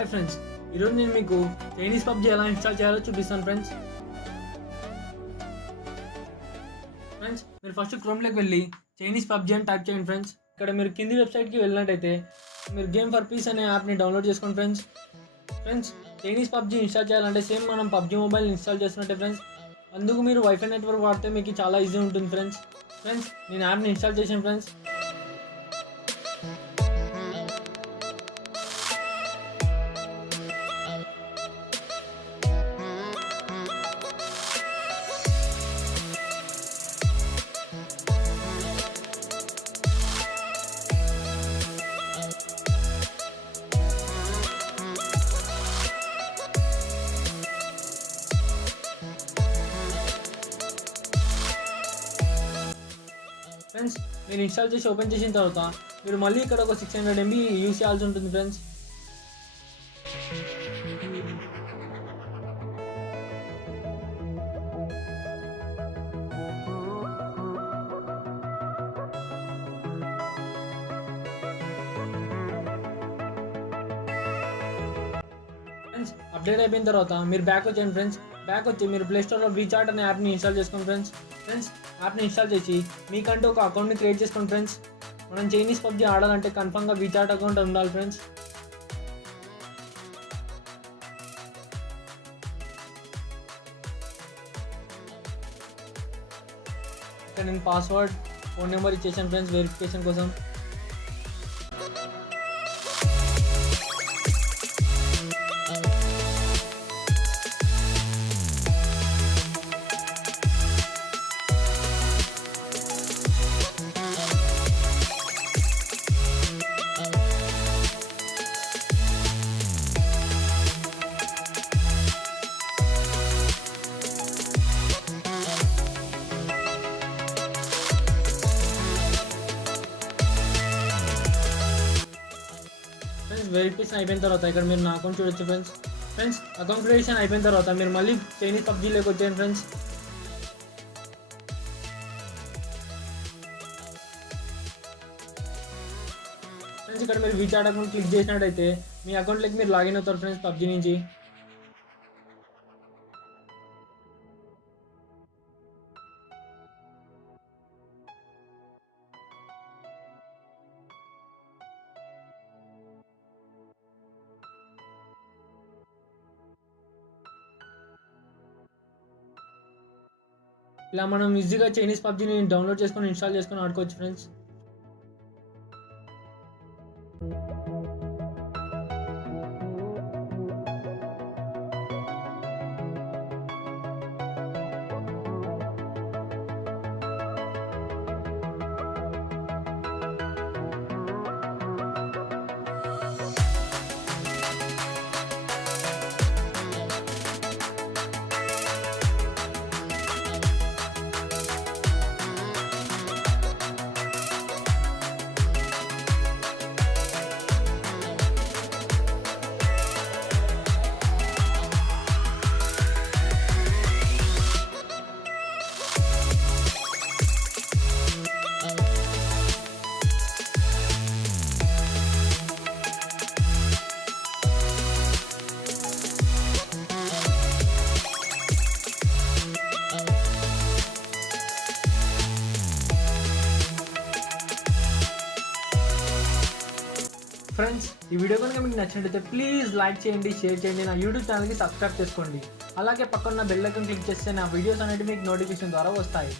Hi friends, ఈరోజు నేను మీకు చైనీస్ పబ్జీ ఎలా ఇన్స్టాల్ చేయాలో చూపిస్తాను ఫ్రెండ్స్. మీరు ఫస్ట్ క్రోమ్లోకి వెళ్ళి చైనీస్ పబ్జీ అని టైప్ చేయండి ఫ్రెండ్స్. ఇక్కడ మీరు కింది వెబ్సైట్కి వెళ్ళినట్టయితే మీరు గేమ్ ఫర్ పీస్ అనే యాప్ని డౌన్లోడ్ చేసుకోండి ఫ్రెండ్స్. చైనీస్ పబ్జీ ఇన్స్టాల్ చేయాలంటే సేమ్ మనం పబ్జీ మొబైల్ ఇన్స్టాల్ చేస్తున్నట్టే ఫ్రెండ్స్. అందుకు మీరు వైఫై నెట్వర్క్ వాడితే మీకు చాలా ఈజీ ఉంటుంది ఫ్రెండ్స్. నేను యాప్ని ఇన్స్టాల్ చేశాను ఫ్రెండ్స్. ఫ్రెండ్స్, మీరు ఇన్స్టాల్ చేసి ఓపెన్ చేసిన తర్వాత మీరు మళ్ళీ ఇక్కడ ఒక 600 MB యూస్ చేయాల్సి ఉంటుంది ఫ్రెండ్స్. అప్డేట్ అయిపోయిన తర్వాత మీరు బ్యాక్ వచ్చేయండి ఫ్రెండ్స్. బ్యాక్ వచ్చి మీరు ప్లేస్టోర్లో రీచార్ట్ అనే యాప్ని ఇన్స్టాల్ చేసుకోండి ఫ్రెండ్స్. యాప్ని ఇన్స్టాల్ చేసి మీకంటూ ఒక అకౌంట్ని క్రియేట్ చేసుకోండి ఫ్రెండ్స్. మనం చైనీస్ పబ్జీ ఆడాలంటే కన్ఫర్మ్గా రీచార్ట్ అకౌంట్ ఉండాలి ఫ్రెండ్స్. ఇక్కడ నేను పాస్వర్డ్, ఫోన్ నెంబర్ ఇచ్చేసాను ఫ్రెండ్స్ వెరిఫికేషన్ కోసం. వెరిఫికేషన్ అయిపోయిన తర్వాత ఇక్కడ మీరు నా అకౌంట్ చూడొచ్చు ఫ్రెండ్స్. అకౌంట్ క్రియేషన్ అయిపోయిన తర్వాత మీరు మళ్ళీ చైనీస్ పబ్జీలోకి వచ్చేయండి ఫ్రెండ్స్. ఇక్కడ మీరు రీచార్ట్ అకౌంట్ క్లిక్ చేసినట్టయితే మీ అకౌంట్లోకి మీరు లాగిన్ అవుతారు ఫ్రెండ్స్ పబ్జీ నుంచి. ఇలా మనం ఈజీగా చైనీస్ పబ్జీని డౌన్లోడ్ చేసుకొని ఇన్స్టాల్ చేసుకొని ఆడుకోవచ్చు ఫ్రెండ్స్. ఫ్రెండ్స్, ఈ వీడియో కనుక మీకు నచ్చినట్లయితే ప్లీజ్ లైక్ చేయండి, షేర్ చేయండి, నా యూట్యూబ్ ఛానల్కి సబ్స్క్రైబ్ చేసుకోండి. అలాగే పక్కన బెల్ ఐకాన్ క్లిక్ చేస్తే నా వీడియోస్ అనేవి మీకు నోటిఫికేషన్ ద్వారా వస్తాయి.